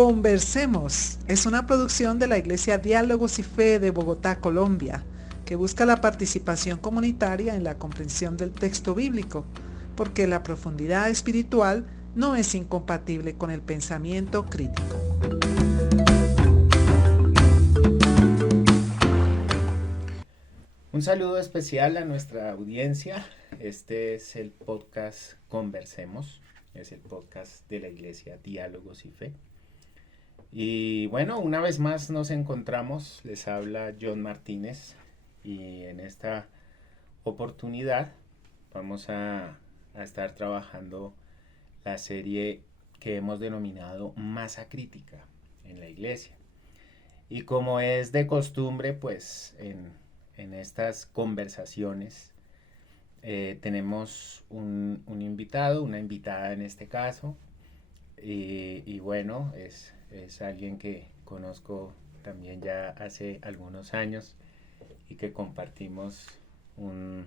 Conversemos es una producción de la Iglesia Diálogos y Fe de Bogotá, Colombia, que busca la participación comunitaria en la comprensión del texto bíblico, porque la profundidad espiritual no es incompatible con el pensamiento crítico. Un saludo especial a nuestra audiencia. Este es el podcast Conversemos, es el podcast de la Iglesia Diálogos y Fe. Y bueno, una vez más nos encontramos, les habla John Martínez y en esta oportunidad vamos a estar trabajando la serie que hemos denominado Masa Crítica en la Iglesia. Y como es de costumbre, pues en estas conversaciones tenemos un invitado, una invitada en este caso, y bueno, es alguien que conozco también ya hace algunos años y que compartimos un,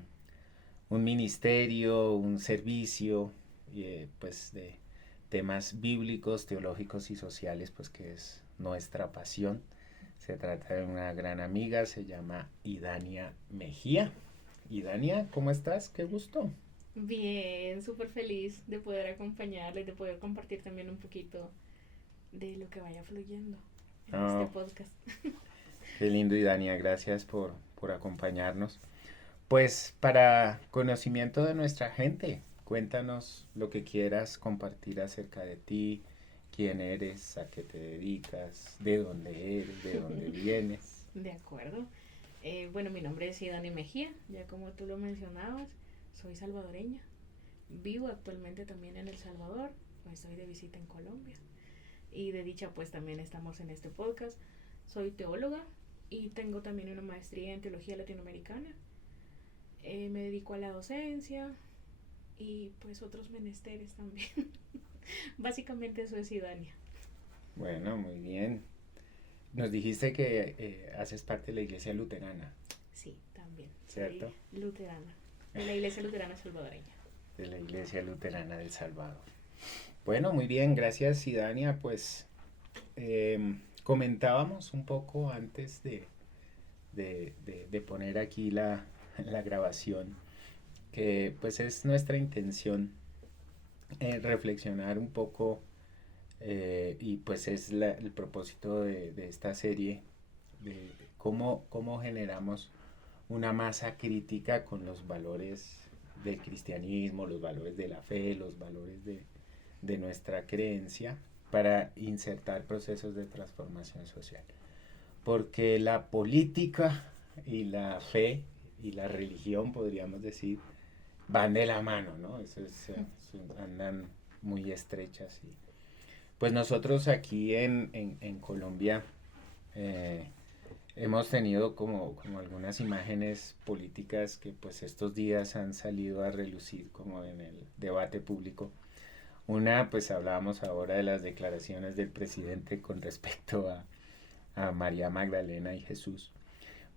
un ministerio, un servicio, pues de temas bíblicos, teológicos y sociales, pues que es nuestra pasión. Se trata de una gran amiga, se llama Idania Mejía. Idania, ¿cómo estás? Qué gusto. Bien, súper feliz de poder acompañarles, de poder compartir también un poquito de lo que vaya fluyendo en este podcast. Qué lindo, Idania, gracias por acompañarnos. Pues para conocimiento de nuestra gente, cuéntanos lo que quieras compartir acerca de ti, quién eres, a qué te dedicas, de dónde eres, de dónde vienes. De acuerdo. Bueno, mi nombre es Idania Mejía, ya como tú lo mencionabas, soy salvadoreña. Vivo actualmente también en El Salvador, estoy de visita en Colombia. Y de dicha pues también estamos en este podcast. Soy teóloga y tengo también una maestría en teología latinoamericana. Me dedico a la docencia y pues otros menesteres también. Básicamente eso es Idania. Bueno, muy bien. Nos dijiste que haces parte de la iglesia luterana. Sí, también. ¿Cierto? Soy luterana. De la iglesia luterana salvadoreña. De la iglesia luterana del Salvador. Bueno, muy bien, gracias Idania. Pues comentábamos un poco antes de poner aquí la grabación que pues es nuestra intención reflexionar un poco y pues es el propósito de esta serie de cómo generamos una masa crítica con los valores del cristianismo, los valores de la fe, los valores de nuestra creencia para insertar procesos de transformación social. Porque la política y la fe y la religión, podríamos decir, van de la mano, ¿no? Andan muy estrechas. Y pues nosotros aquí en Colombia hemos tenido como algunas imágenes políticas que pues estos días han salido a relucir como en el debate público. Una, pues hablábamos ahora de las declaraciones del presidente con respecto a María Magdalena y Jesús.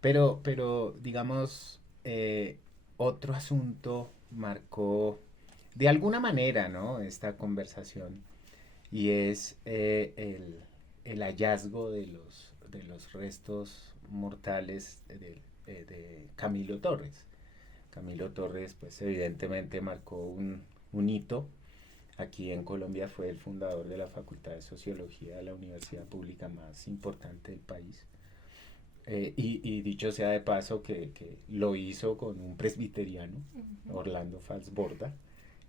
Pero digamos, otro asunto marcó de alguna manera, ¿no?, esta conversación, y es el hallazgo de los restos mortales de Camilo Torres. Camilo Torres, pues evidentemente marcó un hito. Aquí en Colombia fue el fundador de la Facultad de Sociología de la universidad pública más importante del país. Y dicho sea de paso que lo hizo con un presbiteriano, Orlando Falsborda,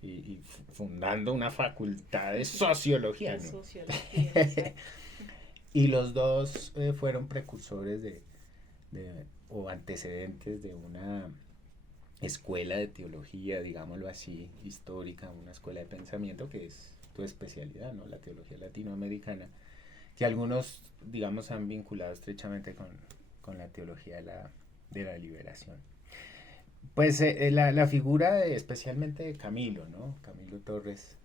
y fundando una facultad de sociología, ¿no? Sociología, y los dos fueron precursores o antecedentes de una escuela de teología, digámoslo así, histórica, una escuela de pensamiento que es tu especialidad, ¿no?, la teología latinoamericana, que algunos, digamos, han vinculado estrechamente con la teología de la liberación. Pues la figura especialmente de Camilo, ¿no? Camilo Torres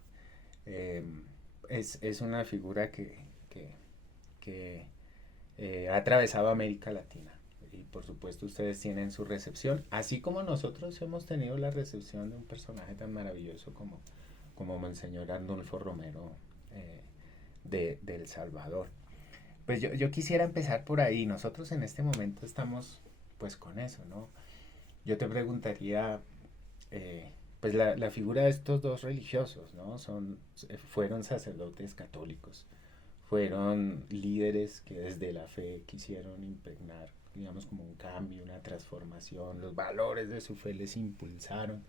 es una figura que ha atravesado América Latina. Y por supuesto ustedes tienen su recepción, así como nosotros hemos tenido la recepción de un personaje tan maravilloso como Monseñor Arnulfo Romero de El Salvador. Pues yo quisiera empezar por ahí. Nosotros en este momento estamos pues con eso, ¿no? Yo te preguntaría, pues la figura de estos dos religiosos, ¿no? Fueron sacerdotes católicos, fueron líderes que desde la fe quisieron impregnar, digamos, como un cambio, una transformación, los valores de su fe les impulsaron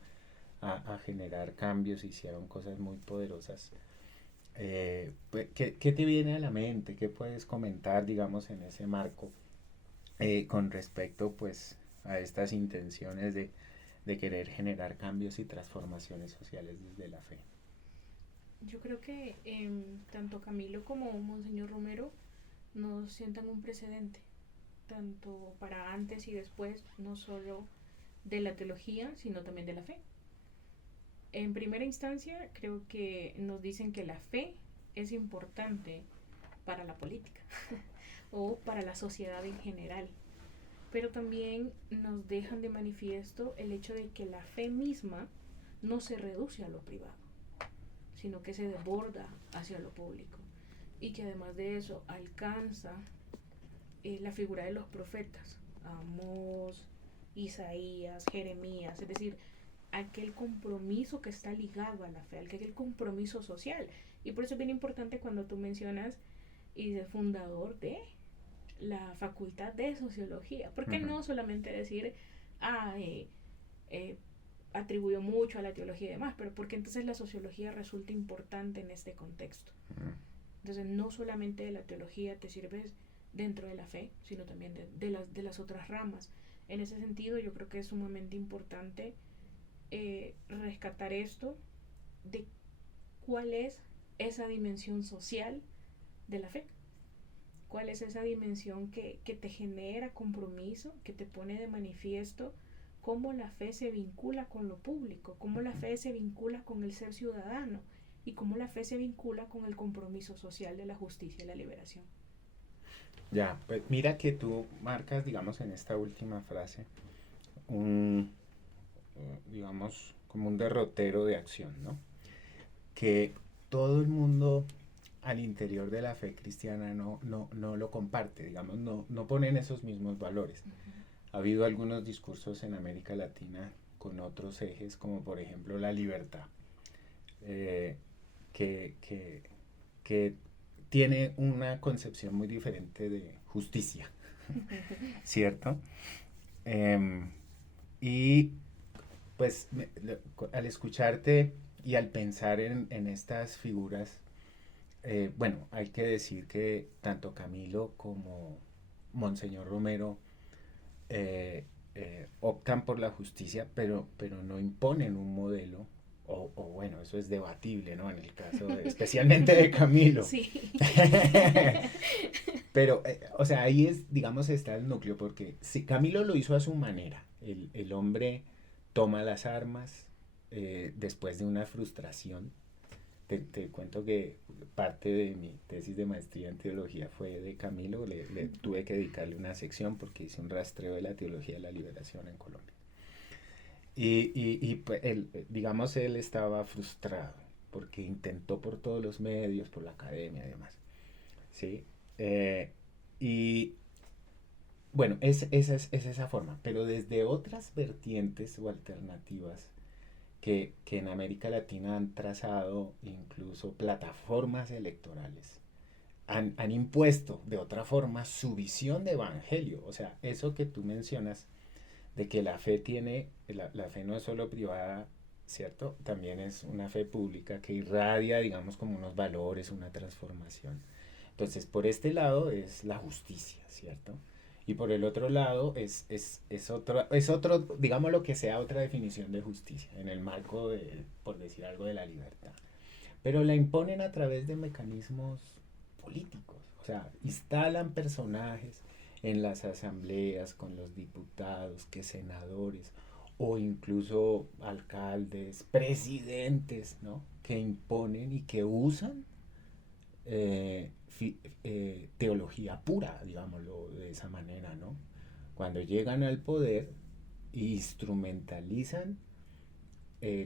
a generar cambios, hicieron cosas muy poderosas. Pues, ¿qué te viene a la mente? ¿Qué puedes comentar, digamos, en ese marco con respecto, pues, a estas intenciones de querer generar cambios y transformaciones sociales desde la fe? Yo creo que tanto Camilo como Monseñor Romero nos sientan un precedente, tanto para antes y después, no solo de la teología, sino también de la fe. En primera instancia, creo que nos dicen que la fe es importante para la política o para la sociedad en general, pero también nos dejan de manifiesto el hecho de que la fe misma no se reduce a lo privado, sino que se desborda hacia lo público y que además de eso alcanza la figura de los profetas, Amós, Isaías, Jeremías, es decir, aquel compromiso que está ligado a la fe, aquel compromiso social. Y por eso es bien importante cuando tú mencionas y de fundador de la facultad de sociología, porque no solamente decir, atribuyó mucho a la teología y demás, pero porque entonces la sociología resulta importante en este contexto. Entonces no solamente de la teología te sirves dentro de la fe, sino también de las otras ramas. En ese sentido yo creo que es sumamente importante rescatar esto de cuál es esa dimensión social de la fe, cuál es esa dimensión que te genera compromiso, que te pone de manifiesto cómo la fe se vincula con lo público, cómo la fe se vincula con el ser ciudadano y cómo la fe se vincula con el compromiso social de la justicia y la liberación. Ya, pues mira que tú marcas, digamos, en esta última frase, digamos, como un derrotero de acción, ¿no? Que todo el mundo al interior de la fe cristiana no lo comparte, digamos, no ponen esos mismos valores. Ha habido algunos discursos en América Latina con otros ejes, como por ejemplo la libertad, que tiene una concepción muy diferente de justicia, ¿cierto? Y pues al escucharte y al pensar en estas figuras, bueno, hay que decir que tanto Camilo como Monseñor Romero optan por la justicia, pero no imponen un modelo, o bueno, eso es debatible, ¿no? En el caso especialmente de Camilo. Sí. Pero, o sea, ahí es, digamos, está el núcleo, porque si Camilo lo hizo a su manera, el hombre toma las armas después de una frustración. Te cuento que parte de mi tesis de maestría en teología fue de Camilo, le tuve que dedicarle una sección porque hice un rastreo de la teología de la liberación en Colombia. Y pues digamos, él estaba frustrado porque intentó por todos los medios, por la academia y demás, ¿sí? Y bueno, es esa forma, pero desde otras vertientes o alternativas que en América Latina han trazado incluso plataformas electorales, han impuesto de otra forma su visión de evangelio. O sea, eso que tú mencionas de que la fe la fe no es solo privada, ¿cierto? También es una fe pública que irradia, digamos, como unos valores, una transformación. Entonces, por este lado es la justicia, ¿cierto? Y por el otro lado es otro, digamos lo que sea, otra definición de justicia, en el marco de, por decir algo, de la libertad. Pero la imponen a través de mecanismos políticos, o sea, instalan personajes en las asambleas con los diputados, que senadores, o incluso alcaldes, presidentes, ¿no? Que imponen y que usan teología pura, digámoslo de esa manera, ¿no? Cuando llegan al poder, instrumentalizan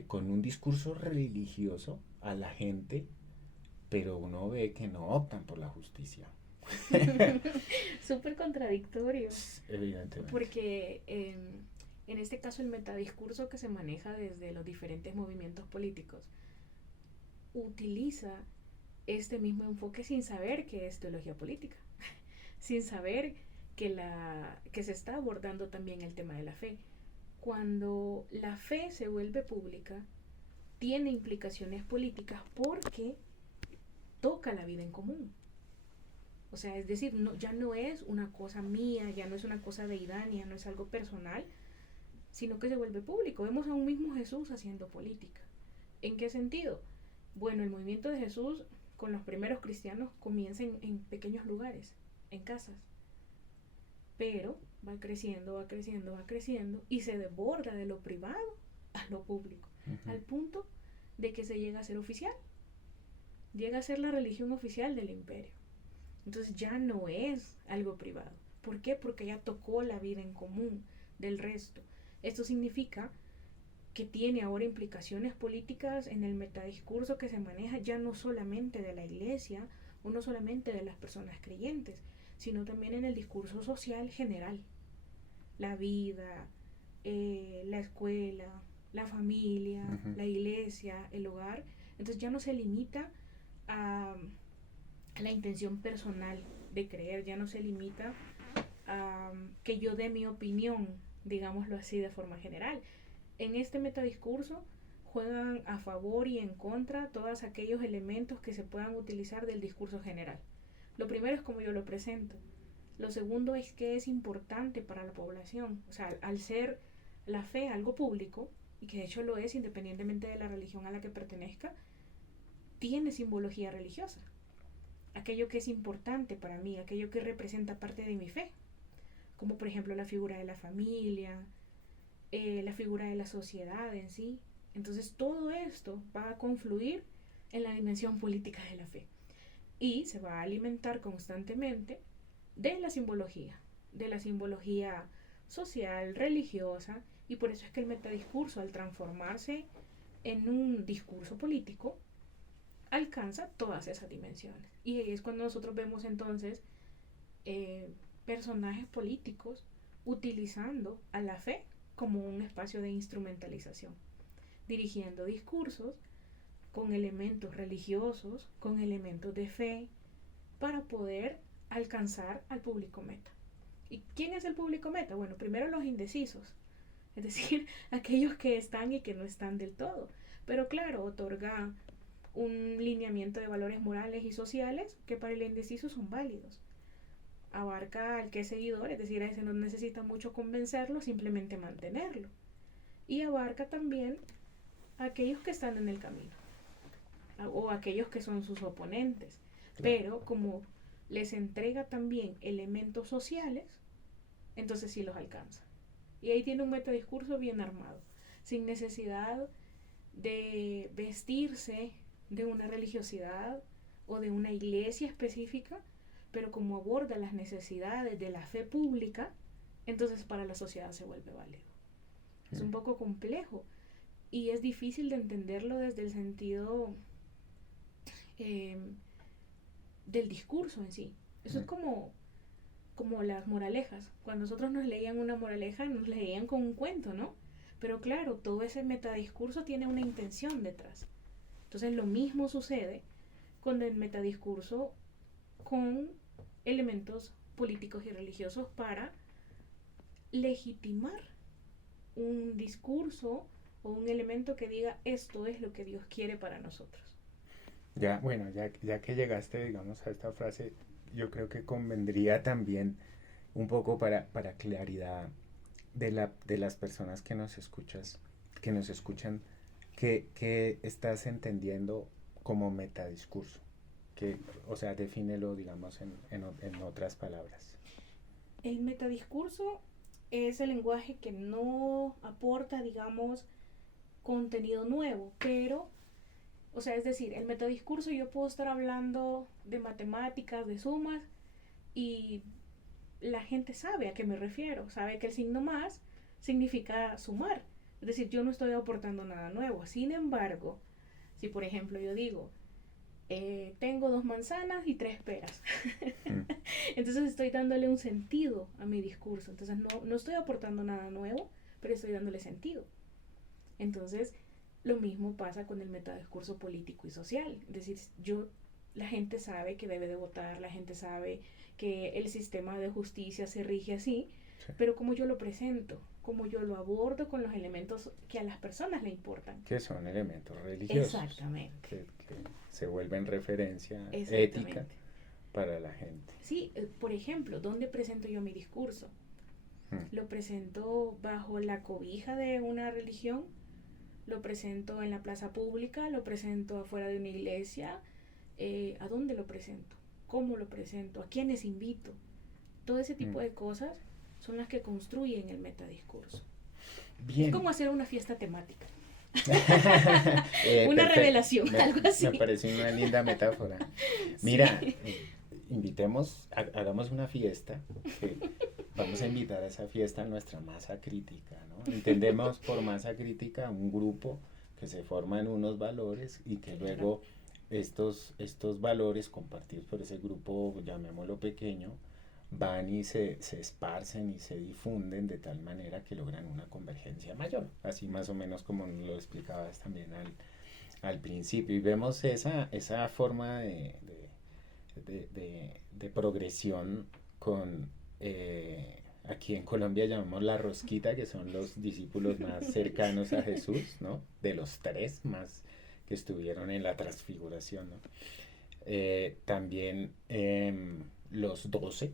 con un discurso religioso a la gente, pero uno ve que no optan por la justicia. Súper contradictorio. Evidentemente. Porque en este caso el metadiscurso que se maneja desde los diferentes movimientos políticos utiliza este mismo enfoque sin saber que es teología política, sin saber que se está abordando también el tema de la fe. Cuando la fe se vuelve pública, tiene implicaciones políticas porque toca la vida en común. O sea, es decir, ya no es una cosa mía, ya no es una cosa de Idania, no es algo personal, sino que se vuelve público. Vemos a un mismo Jesús haciendo política. ¿En qué sentido? Bueno, el movimiento de Jesús con los primeros cristianos comienza en pequeños lugares, en casas. Pero va creciendo, va creciendo, va creciendo y se desborda de lo privado a lo público, al punto de que se llega a ser oficial. Llega a ser la religión oficial del imperio. Entonces ya no es algo privado. ¿Por qué? Porque ya tocó la vida en común del resto. Esto significa que tiene ahora implicaciones políticas en el metadiscurso que se maneja ya no solamente de la iglesia o no solamente de las personas creyentes, sino también en el discurso social general. La vida, la escuela, la familia, la iglesia, el hogar. Entonces ya no se limita a la intención personal de creer, ya no se limita a que yo dé mi opinión, digámoslo así, de forma general. En este metadiscurso juegan a favor y en contra todos aquellos elementos que se puedan utilizar del discurso general. Lo primero es como yo lo presento. Lo segundo es que es importante para la población. O sea, al ser la fe algo público, y que de hecho lo es independientemente de la religión a la que pertenezca, tiene simbología religiosa. Aquello que es importante para mí, aquello que representa parte de mi fe, como por ejemplo la figura de la familia, la figura de la sociedad en sí. Entonces todo esto va a confluir en la dimensión política de la fe y se va a alimentar constantemente de la simbología social, religiosa, y por eso es que el metadiscurso, al transformarse en un discurso político, alcanza todas esas dimensiones. Y ahí es cuando nosotros vemos entonces personajes políticos utilizando a la fe como un espacio de instrumentalización, dirigiendo discursos con elementos religiosos, con elementos de fe, para poder alcanzar al público meta. ¿Y quién es el público meta? Bueno, primero los indecisos, es decir, aquellos que están y que no están del todo. Pero claro, otorga un lineamiento de valores morales y sociales que para el indeciso son válidos. Abarca al que es seguidor, es decir, a ese no necesita mucho convencerlo, simplemente mantenerlo. Y abarca también a aquellos que están en el camino, o aquellos que son sus oponentes. Claro. Pero como les entrega también elementos sociales, entonces sí los alcanza. Y ahí tiene un metadiscurso bien armado, sin necesidad de vestirse de una religiosidad o de una iglesia específica, pero como aborda las necesidades de la fe pública, entonces para la sociedad se vuelve válido. Es un poco complejo y es difícil de entenderlo desde el sentido del discurso en sí. Eso es como las moralejas. Cuando nosotros nos leían una moraleja, nos leían con un cuento, ¿no? Pero claro, todo ese metadiscurso tiene una intención detrás. Entonces lo mismo sucede con el metadiscurso con elementos políticos y religiosos para legitimar un discurso o un elemento que diga esto es lo que Dios quiere para nosotros. Ya, bueno, ya que llegaste, digamos, a esta frase, yo creo que convendría también un poco para claridad de las personas que nos escuchan, que estás entendiendo como metadiscurso. O sea, defínelo, digamos, en otras palabras. El metadiscurso es el lenguaje que no aporta, digamos, contenido nuevo, pero, o sea, es decir, el metadiscurso yo puedo estar hablando de matemáticas, de sumas, y la gente sabe a qué me refiero, sabe que el signo más significa sumar, es decir, yo no estoy aportando nada nuevo. Sin embargo, si por ejemplo yo digo, tengo 2 manzanas y 3 peras. Entonces estoy dándole un sentido a mi discurso. Entonces no estoy aportando nada nuevo, pero estoy dándole sentido. Entonces lo mismo pasa con el metadiscurso político y social. Es decir, la gente sabe que debe de votar, la gente sabe que el sistema de justicia se rige así, sí. Pero como yo lo presento, como yo lo abordo con los elementos que a las personas le importan. Que son elementos religiosos. Exactamente. Que se vuelven referencia ética para la gente. Sí, por ejemplo, ¿dónde presento yo mi discurso? ¿Lo presento bajo la cobija de una religión? ¿Lo presento en la plaza pública? ¿Lo presento afuera de una iglesia? ¿A dónde lo presento? ¿Cómo lo presento? ¿A quiénes invito? Todo ese tipo de cosas son las que construyen el metadiscurso. Bien. Es como hacer una fiesta temática. Una revelación, algo así. Me parece una linda metáfora. Mira, sí. Hagamos una fiesta. Vamos a invitar a esa fiesta a nuestra masa crítica, ¿no? Entendemos por masa crítica un grupo que se forma en unos valores y que luego estos valores compartidos por ese grupo, llamémoslo pequeño, van y se esparcen y se difunden de tal manera que logran una convergencia mayor, así más o menos como lo explicabas también al principio, y vemos esa forma de progresión con aquí en Colombia llamamos la rosquita, que son los discípulos más cercanos a Jesús, ¿no? De los 3 más que estuvieron en la transfiguración, ¿no? También los 12,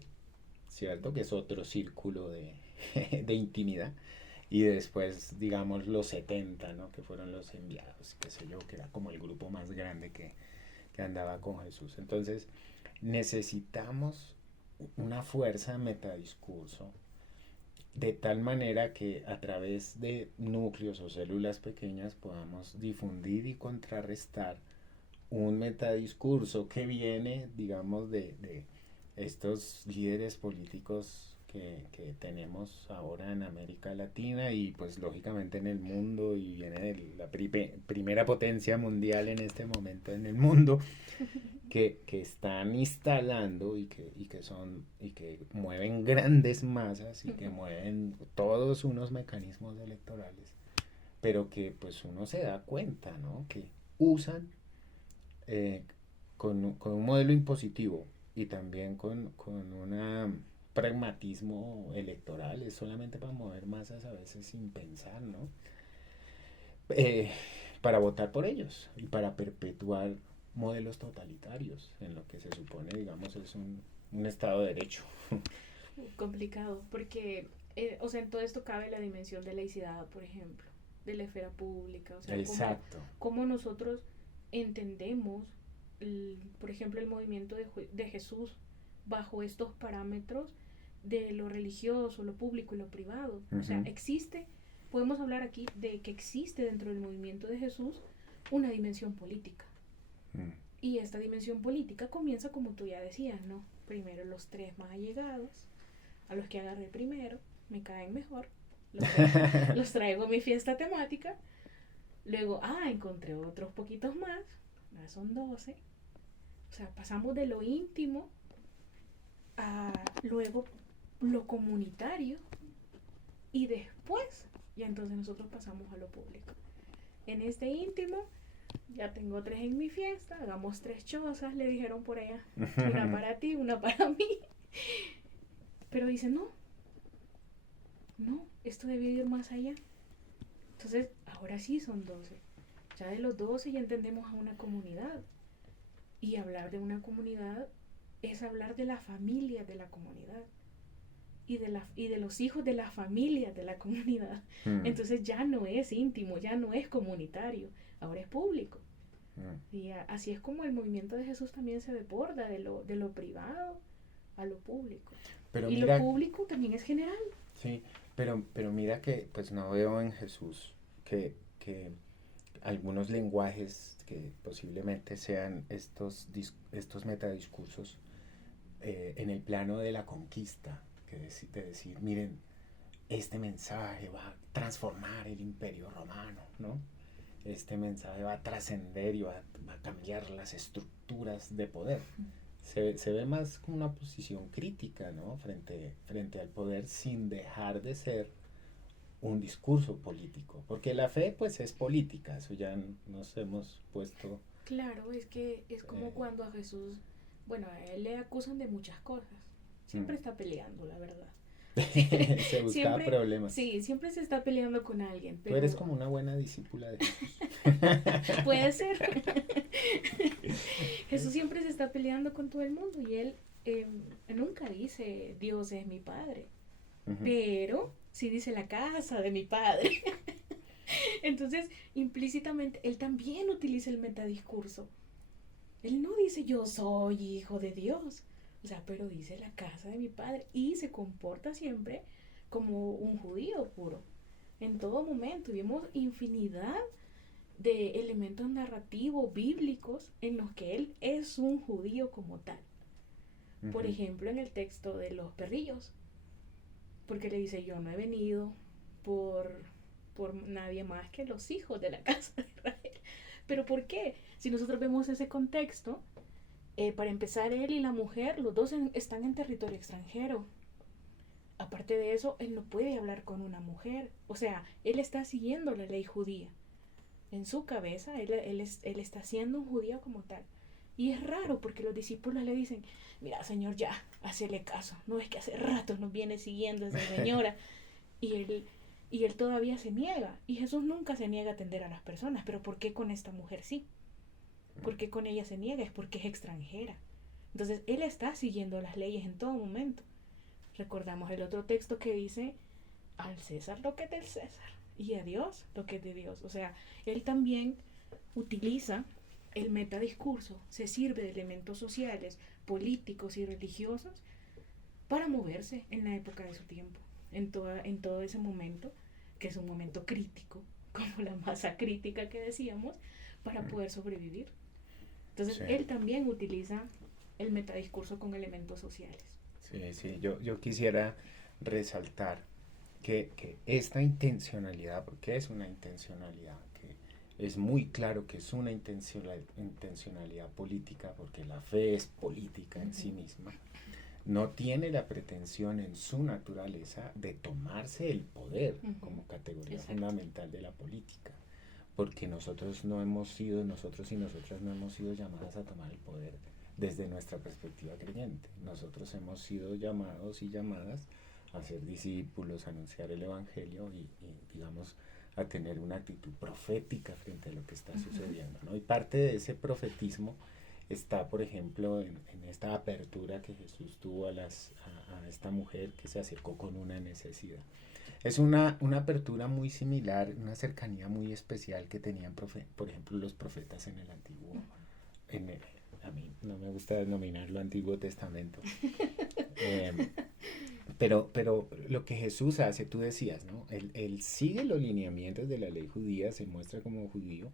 ¿cierto? Que es otro círculo de intimidad. Y después, digamos, los 70, ¿no? Que fueron los enviados, qué sé yo, que era como el grupo más grande que andaba con Jesús. Entonces, necesitamos una fuerza metadiscurso de tal manera que a través de núcleos o células pequeñas podamos difundir y contrarrestar un metadiscurso que viene, digamos, de estos líderes políticos que tenemos ahora en América Latina y pues lógicamente en el mundo, y viene de la primera potencia mundial en este momento en el mundo, que están instalando y que mueven grandes masas y que mueven todos unos mecanismos electorales, pero que pues uno se da cuenta, ¿no? Que usan con un modelo impositivo y también con un pragmatismo electoral, es solamente para mover masas a veces sin pensar, ¿no? Para votar por ellos y para perpetuar modelos totalitarios en lo que se supone, digamos, es un Estado de Derecho. Complicado, porque, o sea, en todo esto cabe la dimensión de laicidad, por ejemplo, de la esfera pública, o sea, exacto. Cómo nosotros entendemos, por ejemplo, el movimiento de Jesús bajo estos parámetros de lo religioso, lo público y lo privado. O sea, podemos hablar aquí de que existe dentro del movimiento de Jesús una dimensión política. Y esta dimensión política comienza, como tú ya decías, ¿no? Primero los 3 más allegados, a los que agarré primero, me caen mejor, los traigo a mi fiesta temática. Luego, encontré otros poquitos más, ahora son 12. O sea, pasamos de lo íntimo a luego lo comunitario y después ya entonces nosotros pasamos a lo público. En este íntimo ya tengo 3 en mi fiesta, hagamos 3 chozas, le dijeron por allá, una para ti, una para mí, pero dice no, esto debe ir más allá. Entonces ahora sí son 12, ya de los 12 ya entendemos a una comunidad, y hablar de una comunidad es hablar de la familia de la comunidad y de los hijos de la familia de la comunidad. Entonces ya no es íntimo, ya no es comunitario, ahora es público. Y así es como el movimiento de Jesús también se desborda de lo privado a lo público. Pero y mira, lo público también es general. Sí, pero mira que pues no veo en Jesús que algunos lenguajes que posiblemente sean estos metadiscursos en el plano de la conquista, de decir, miren, este mensaje va a transformar el imperio romano, ¿no? este mensaje va a trascender y va a cambiar las estructuras de poder. Se ve más como una posición crítica, ¿no? Frente al poder, sin dejar de ser un discurso político, porque la fe pues es política, eso ya nos hemos puesto. Claro, es que es como cuando a Jesús, bueno, a él le acusan de muchas cosas, siempre está peleando, la verdad. Se buscaba problemas. Sí, siempre se está peleando con alguien. Pero... Tú eres como una buena discípula de Jesús. Puede ser. Jesús siempre se está peleando con todo el mundo y él nunca dice Dios es mi padre, pero sí dice la casa de mi padre. Entonces, implícitamente, él también utiliza el metadiscurso. Él no dice yo soy hijo de Dios, o sea, pero dice la casa de mi padre y se comporta siempre como un judío puro. En todo momento vimos infinidad de elementos narrativos bíblicos en los que él es un judío como tal. Por ejemplo, en el texto de los perrillos, porque le dice yo no he venido por nadie más que los hijos de la casa de Israel. ¿Pero por qué? Si nosotros vemos ese contexto, para empezar, él y la mujer, los dos están en territorio extranjero. Aparte de eso, él no puede hablar con una mujer. O sea, él está siguiendo la ley judía. En su cabeza, él está siendo un judío como tal. Y es raro porque los discípulos le dicen, mira, Señor, ya, hacele caso. No es que hace rato nos viene siguiendo esa señora. Y él todavía se niega. Y Jesús nunca se niega a atender a las personas. Pero ¿por qué con esta mujer sí? ¿Por qué con ella se niega? Es porque es extranjera. Entonces, él está siguiendo las leyes en todo momento. Recordamos el otro texto que dice, al César lo que es del César y a Dios lo que es de Dios. O sea, él también utiliza el metadiscurso, se sirve de elementos sociales, políticos y religiosos para moverse en la época de su tiempo, en todo ese momento, que es un momento crítico, como la masa crítica que decíamos, para poder sobrevivir. Entonces, sí, él también utiliza el metadiscurso con elementos sociales. Sí, yo quisiera resaltar que esta intencionalidad, porque es una intencionalidad, que es muy claro que es una intencionalidad política, porque la fe es política en sí misma, no tiene la pretensión en su naturaleza de tomarse el poder como categoría fundamental de la política, porque nosotros y nosotras no hemos sido llamadas a tomar el poder desde nuestra perspectiva creyente. Nosotros hemos sido llamados y llamadas a ser discípulos, a anunciar el evangelio y digamos, a tener una actitud profética frente a lo que está sucediendo, ¿no? Y parte de ese profetismo está, por ejemplo, en esta apertura que Jesús tuvo a esta mujer que se acercó con una necesidad. Es una apertura muy similar, una cercanía muy especial que tenían, por ejemplo, los profetas en el Antiguo, a mí no me gusta denominarlo Antiguo Testamento, pero lo que Jesús hace, tú decías, ¿no? Él sigue los lineamientos de la ley judía, se muestra como judío,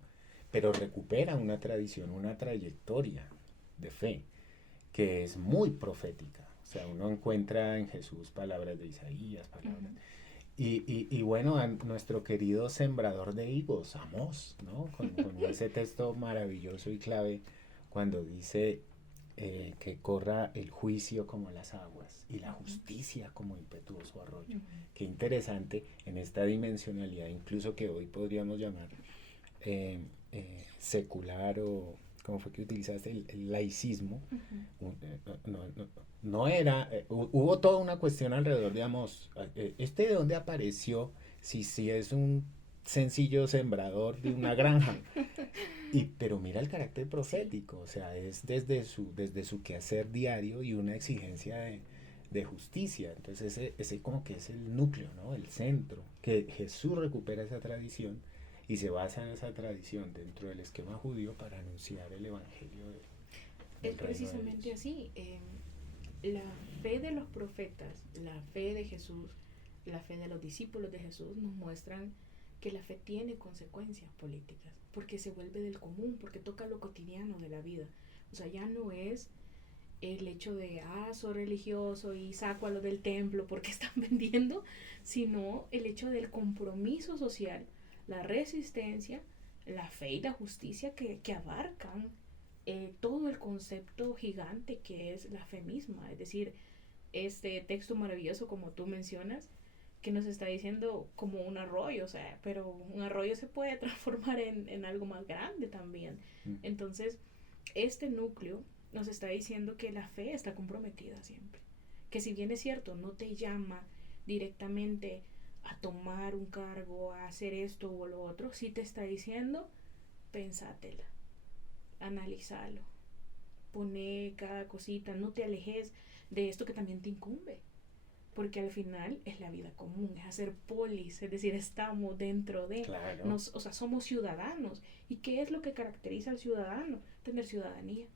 pero recupera una tradición, una trayectoria de fe que es muy profética. O sea, uno encuentra en Jesús palabras de Isaías, palabras... Y bueno, a nuestro querido sembrador de higos, Amós, ¿no? Con ese texto maravilloso y clave, cuando dice que corra el juicio como las aguas y la justicia como impetuoso arroyo. Qué interesante en esta dimensionalidad, incluso que hoy podríamos llamar secular o, ¿cómo fue que utilizaste? El laicismo. No era, hubo toda una cuestión alrededor de Amós. ¿De dónde apareció? Si es un sencillo sembrador de una granja. Pero mira el carácter profético, o sea, es desde su quehacer diario y una exigencia de justicia. Entonces ese como que es el núcleo, ¿no? El centro, que Jesús recupera esa tradición y se basa en esa tradición dentro del esquema judío para anunciar el evangelio del es precisamente así. La fe de los profetas, la fe de Jesús, la fe de los discípulos de Jesús nos muestran que la fe tiene consecuencias políticas, porque se vuelve del común, porque toca lo cotidiano de la vida. O sea, ya no es el hecho de, soy religioso y saco a los del templo porque están vendiendo, sino el hecho del compromiso social, la resistencia la fe y la justicia que abarcan todo el concepto gigante que es la fe misma. Es decir, este texto maravilloso, como tú mencionas, que nos está diciendo como un arroyo, o sea, pero un arroyo se puede transformar en algo más grande también. Entonces, este núcleo nos está diciendo que la fe está comprometida siempre. Que si bien es cierto, no te llama directamente a tomar un cargo, a hacer esto o lo otro, sí te está diciendo, pensátela, analízalo, poné cada cosita, no te alejes de esto que también te incumbe. Porque al final es la vida común, es hacer polis, es decir, estamos dentro de, claro. o sea, somos ciudadanos. ¿Y qué es lo que caracteriza al ciudadano? Tener ciudadanía,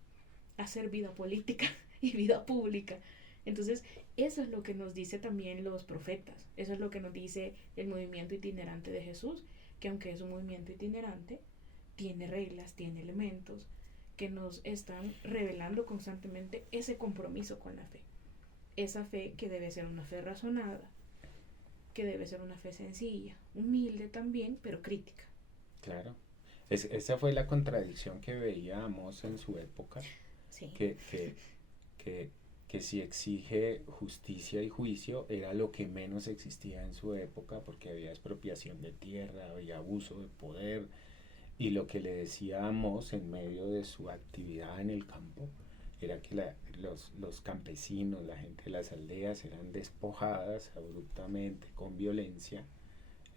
hacer vida política y vida pública. Entonces, eso es lo que nos dice también los profetas, eso es lo que nos dice el movimiento itinerante de Jesús, que aunque es un movimiento itinerante, tiene reglas, tiene elementos que nos están revelando constantemente ese compromiso con la fe. Esa fe que debe ser una fe razonada, que debe ser una fe sencilla, humilde también, pero crítica. Claro. Esa fue la contradicción que veíamos en su época, sí. que si exige justicia y juicio era lo que menos existía en su época, porque había expropiación de tierra, había abuso de poder, y lo que le decía Amós en medio de su actividad en el campo era que los campesinos, la gente de las aldeas eran despojadas abruptamente, con violencia,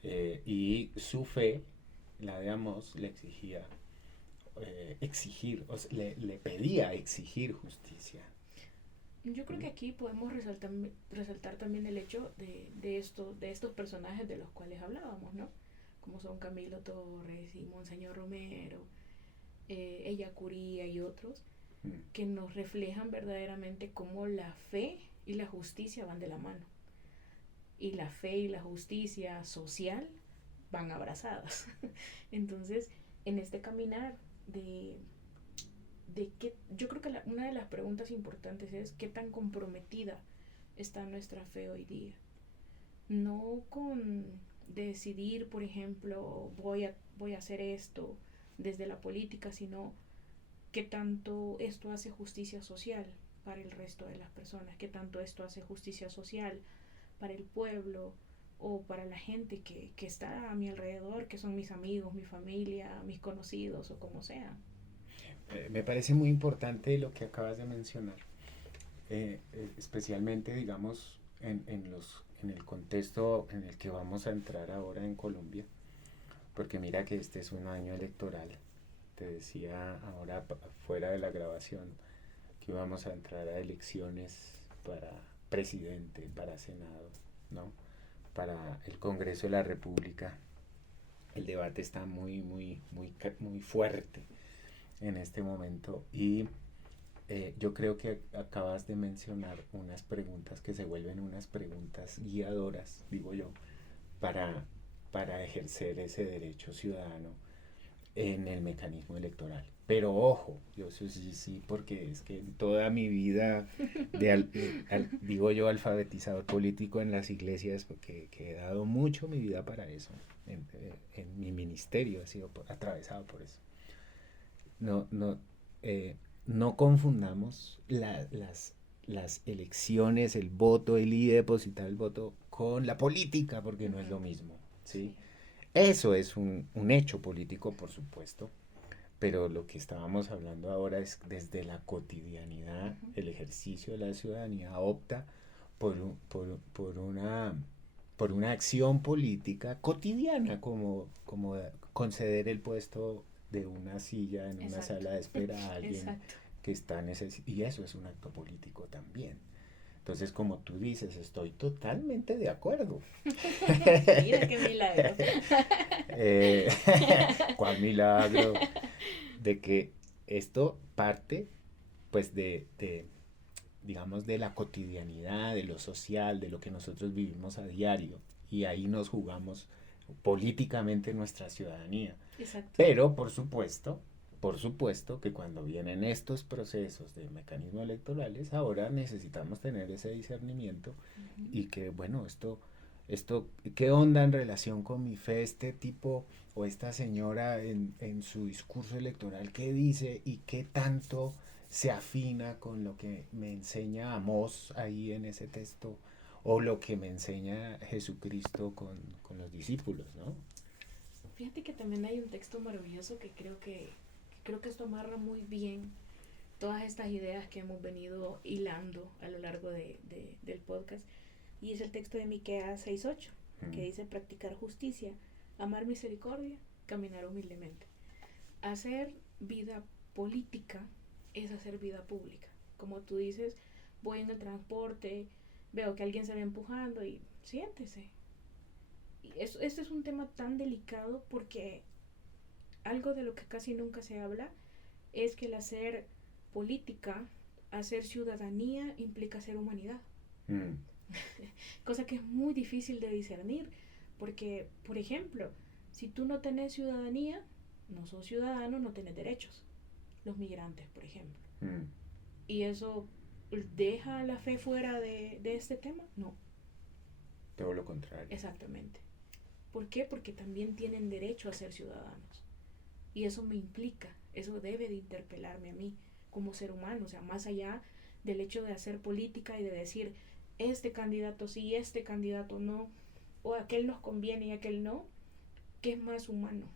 y su fe, la de Amós, le exigía exigir, o sea, le pedía exigir justicia. Yo creo que aquí podemos resaltar también el hecho de estos personajes de los cuales hablábamos, ¿no? Como son Camilo Torres y Monseñor Romero, Ella Curía y otros, que nos reflejan verdaderamente cómo la fe y la justicia van de la mano. Y la fe y la justicia social van abrazadas. Entonces, en este caminar de que yo creo que una de las preguntas importantes es qué tan comprometida está nuestra fe hoy día. No con decidir, por ejemplo, voy a hacer esto desde la política, sino qué tanto esto hace justicia social para el resto de las personas, qué tanto esto hace justicia social para el pueblo o para la gente que está a mi alrededor, que son mis amigos, mi familia, mis conocidos o como sea. Me parece muy importante lo que acabas de mencionar, especialmente, digamos, en el contexto en el que vamos a entrar ahora en Colombia, porque mira que este es un año electoral. Te decía ahora fuera de la grabación que íbamos a entrar a elecciones para presidente, para Senado, ¿no? Para el Congreso de la República. El debate está muy fuerte en este momento y yo creo que acabas de mencionar unas preguntas que se vuelven unas preguntas guiadoras, digo yo, para ejercer ese derecho ciudadano en el mecanismo electoral. Pero ojo, yo sí, porque es que toda mi vida, digo yo, alfabetizador político en las iglesias, porque he dado mucho mi vida para eso, en mi ministerio ha sido atravesado por eso. No confundamos las elecciones, el voto, el ir a depositar el voto con la política, porque no es lo mismo, ¿sí? Eso es un hecho político, por supuesto, pero lo que estábamos hablando ahora es desde la cotidianidad, el ejercicio de la ciudadanía opta por una acción política cotidiana, como conceder el puesto de una silla en una sala de espera a alguien que está necesitando, y eso es un acto político también. Entonces, como tú dices, estoy totalmente de acuerdo. Mira qué milagro. ¿Cuál milagro? De que esto parte, pues, digamos, de la cotidianidad, de lo social, de lo que nosotros vivimos a diario. Y ahí nos jugamos políticamente nuestra ciudadanía. Exacto. Pero, por supuesto que cuando vienen estos procesos de mecanismos electorales, ahora necesitamos tener ese discernimiento y que, bueno, esto esto, ¿qué onda en relación con mi fe este tipo o esta señora en su discurso electoral? ¿Qué dice y qué tanto se afina con lo que me enseña Amós ahí en ese texto o lo que me enseña Jesucristo con los discípulos, ¿no? Fíjate que también hay un texto maravilloso que creo que esto amarra muy bien todas estas ideas que hemos venido hilando a lo largo del podcast, y es el texto de Miqueas 6:8, que dice: practicar justicia, amar misericordia, caminar humildemente. Hacer vida política es hacer vida pública. Como tú dices, voy en el transporte, veo que alguien se va empujando y siéntese. Este es un tema tan delicado porque algo de lo que casi nunca se habla es que el hacer política, hacer ciudadanía, implica ser humanidad. Cosa que es muy difícil de discernir, porque, por ejemplo, si tú no tenés ciudadanía, no sos ciudadano, no tenés derechos. Los migrantes, por ejemplo. ¿Y eso deja la fe fuera de este tema? No. Todo lo contrario. Exactamente. ¿Por qué? Porque también tienen derecho a ser ciudadanos. Y eso me implica, eso debe de interpelarme a mí como ser humano, o sea, más allá del hecho de hacer política y de decir, este candidato sí, este candidato no, o aquel nos conviene y aquel no. ¿Qué es más humano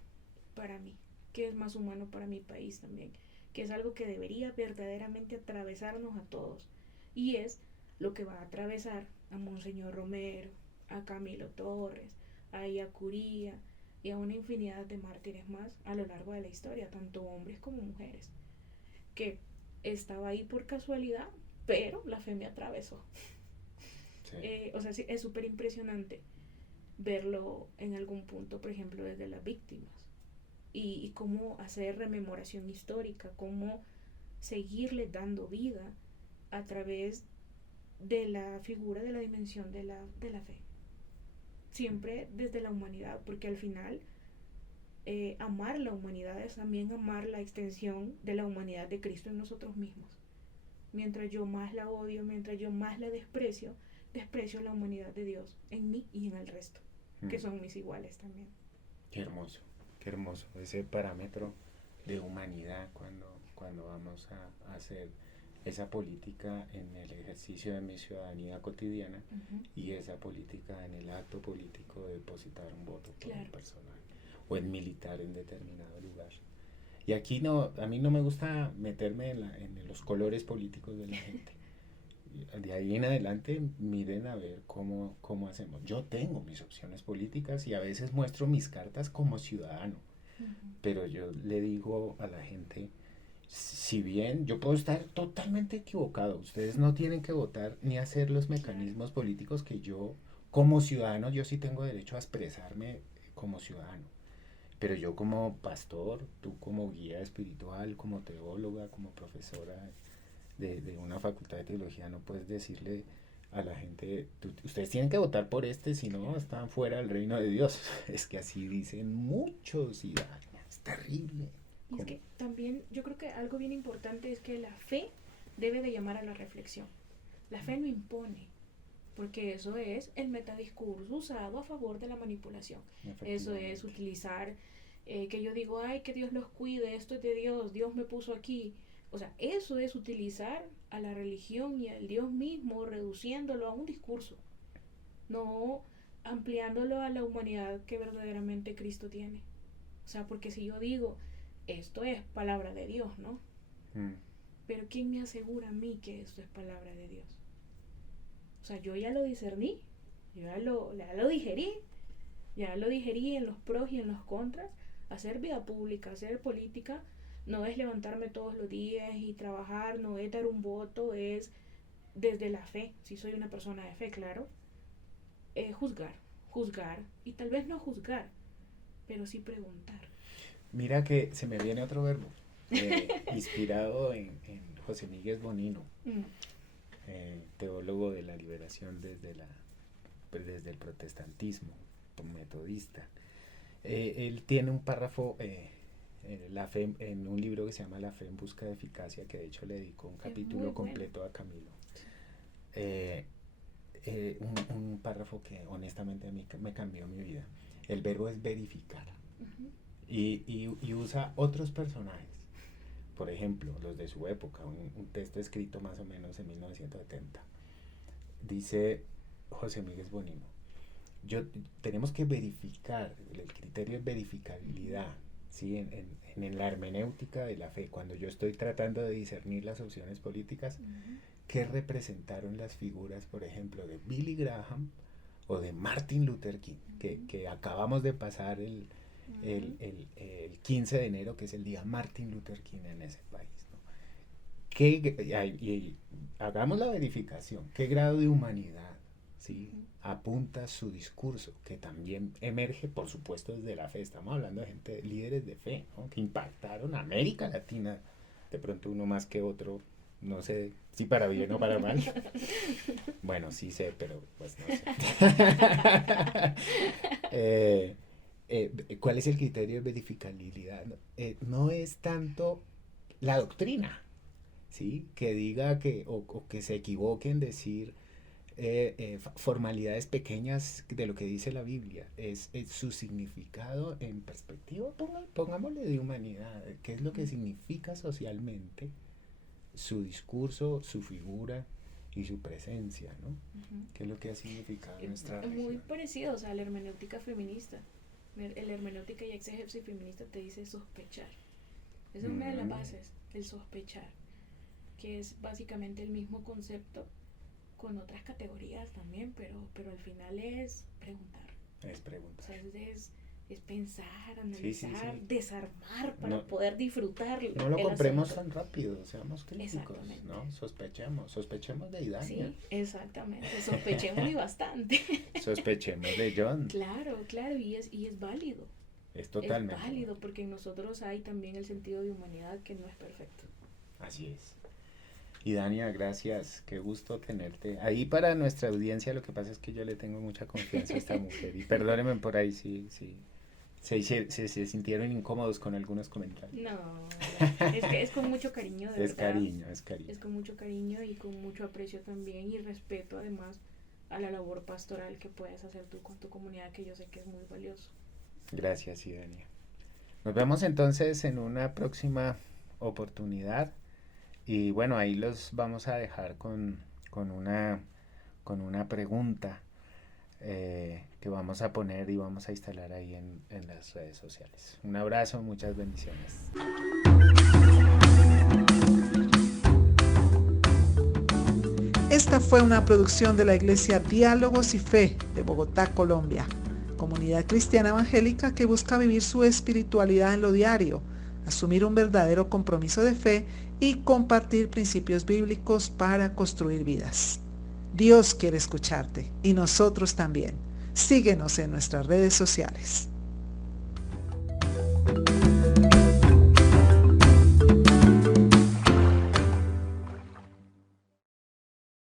para mí? ¿Qué es más humano para mi país también? Que es algo que debería verdaderamente atravesarnos a todos. Y es lo que va a atravesar a Monseñor Romero, a Camilo Torres, a Iacuría y a una infinidad de mártires más a lo largo de la historia, tanto hombres como mujeres, que estaba ahí por casualidad, pero la fe me atravesó. Sí. O sea, sí, es súper impresionante verlo en algún punto, por ejemplo, desde las víctimas y cómo hacer rememoración histórica, cómo seguirle dando vida a través de la figura, de la dimensión de la fe, siempre desde la humanidad, porque al final amar la humanidad es también amar la extensión de la humanidad de Cristo en nosotros mismos. Mientras yo más la odio, mientras yo más la desprecio la humanidad de Dios en mí y en el resto, que son mis iguales también. Qué hermoso ese parámetro de humanidad cuando vamos a hacer esa política en el ejercicio de mi ciudadanía cotidiana y esa política en el acto político de depositar un voto por un personal o en militar en determinado lugar. Y aquí a mí no me gusta meterme en los colores políticos de la gente. De ahí en adelante miren a ver cómo hacemos. Yo tengo mis opciones políticas y a veces muestro mis cartas como ciudadano, pero yo le digo a la gente, si bien yo puedo estar totalmente equivocado, ustedes no tienen que votar ni hacer los mecanismos políticos que yo, como ciudadano, yo sí tengo derecho a expresarme como ciudadano. Pero yo como pastor, tú como guía espiritual, como teóloga, como profesora de una facultad de teología, no puedes decirle a la gente, ustedes tienen que votar por este, si no están fuera del reino de Dios. Es que así dicen muchos y es terrible. Y es que también yo creo que algo bien importante es que la fe debe de llamar a la reflexión. La fe no impone, porque eso es el metadiscurso usado a favor de la manipulación. Eso es utilizar que yo digo, ay, que Dios los cuide, esto es de Dios, Dios me puso aquí. O sea, eso es utilizar a la religión y al Dios mismo, reduciéndolo a un discurso, no ampliándolo a la humanidad que verdaderamente Cristo tiene. O sea, porque si yo digo, esto es palabra de Dios, ¿no? Pero ¿quién me asegura a mí que esto es palabra de Dios? O sea, yo ya lo discerní, yo ya lo digerí en los pros y en los contras. Hacer vida pública, hacer política, no es levantarme todos los días y trabajar, no es dar un voto, es desde la fe, si soy una persona de fe, claro, juzgar, y tal vez no juzgar, pero sí preguntar. Mira que se me viene otro verbo, inspirado en José Miguel Bonino, teólogo de la liberación desde el protestantismo metodista. Él tiene un párrafo, la fe, en un libro que se llama La fe en busca de eficacia, que de hecho le dedicó un capítulo completo a Camilo. un párrafo que honestamente a mí me cambió mi vida. El verbo es verificar. Y usa otros personajes. Por ejemplo, los de su época, un texto escrito más o menos en 1970. Dice José Miguel Bonino, tenemos que verificar, el criterio es verificabilidad, ¿sí? En la hermenéutica de la fe, cuando yo estoy tratando de discernir las opciones políticas, ¿qué representaron las figuras, por ejemplo, de Billy Graham o de Martin Luther King, que acabamos de pasar el 15 de enero, que es el día Martin Luther King en ese país, ¿no? Y hagamos la verificación, ¿qué grado de humanidad, ¿sí?, apunta su discurso, que también emerge, por supuesto, desde la fe? Estamos hablando de gente, líderes de fe, ¿no?, que impactaron a América Latina, de pronto uno más que otro, no sé si para bien o para mal. Bueno, sí sé, pero pues no sé. ¿Cuál es el criterio de verificabilidad? No es tanto la doctrina, ¿sí?, que diga o que se equivoque en decir formalidades pequeñas de lo que dice la Biblia. Es su significado en perspectiva, pongámosle, de humanidad. ¿Qué es lo que significa socialmente su discurso, su figura y su presencia, ¿no? ¿Qué es lo que ha significado nuestra región? Muy parecido, o sea, la hermenéutica feminista. La hermenéutica y exégesis feminista te dice sospechar. Esa es una de las bases, el sospechar, que es básicamente el mismo concepto con otras categorías también, pero al final es preguntar. Es preguntar. O sea, es pensar, analizar, sí. Desarmar para poder disfrutar. No lo compremos tan rápido, seamos críticos, ¿no? Sospechemos de Idania. Sí, exactamente, sospechemos y bastante. Sospechemos de John. Claro, y es válido. Es totalmente Es válido, porque en nosotros hay también el sentido de humanidad que no es perfecto. Así es. Y Dania, gracias, qué gusto tenerte. Ahí para nuestra audiencia, lo que pasa es que yo le tengo mucha confianza a esta mujer, y perdónenme por ahí si se sintieron incómodos con algunos comentarios. No, es que es con mucho cariño, de verdad. Es cariño. Es con mucho cariño y con mucho aprecio también, y respeto además a la labor pastoral que puedes hacer tú con tu comunidad, que yo sé que es muy valioso. Gracias, Idania. Nos vemos entonces en una próxima oportunidad. Y bueno, ahí los vamos a dejar con una pregunta que vamos a poner y vamos a instalar ahí en las redes sociales. Un abrazo, muchas bendiciones. Esta fue una producción de la Iglesia Diálogos y Fe de Bogotá, Colombia, comunidad cristiana evangélica que busca vivir su espiritualidad en lo diario, asumir un verdadero compromiso de fe y compartir principios bíblicos para construir vidas. Dios quiere escucharte y nosotros también. Síguenos en nuestras redes sociales.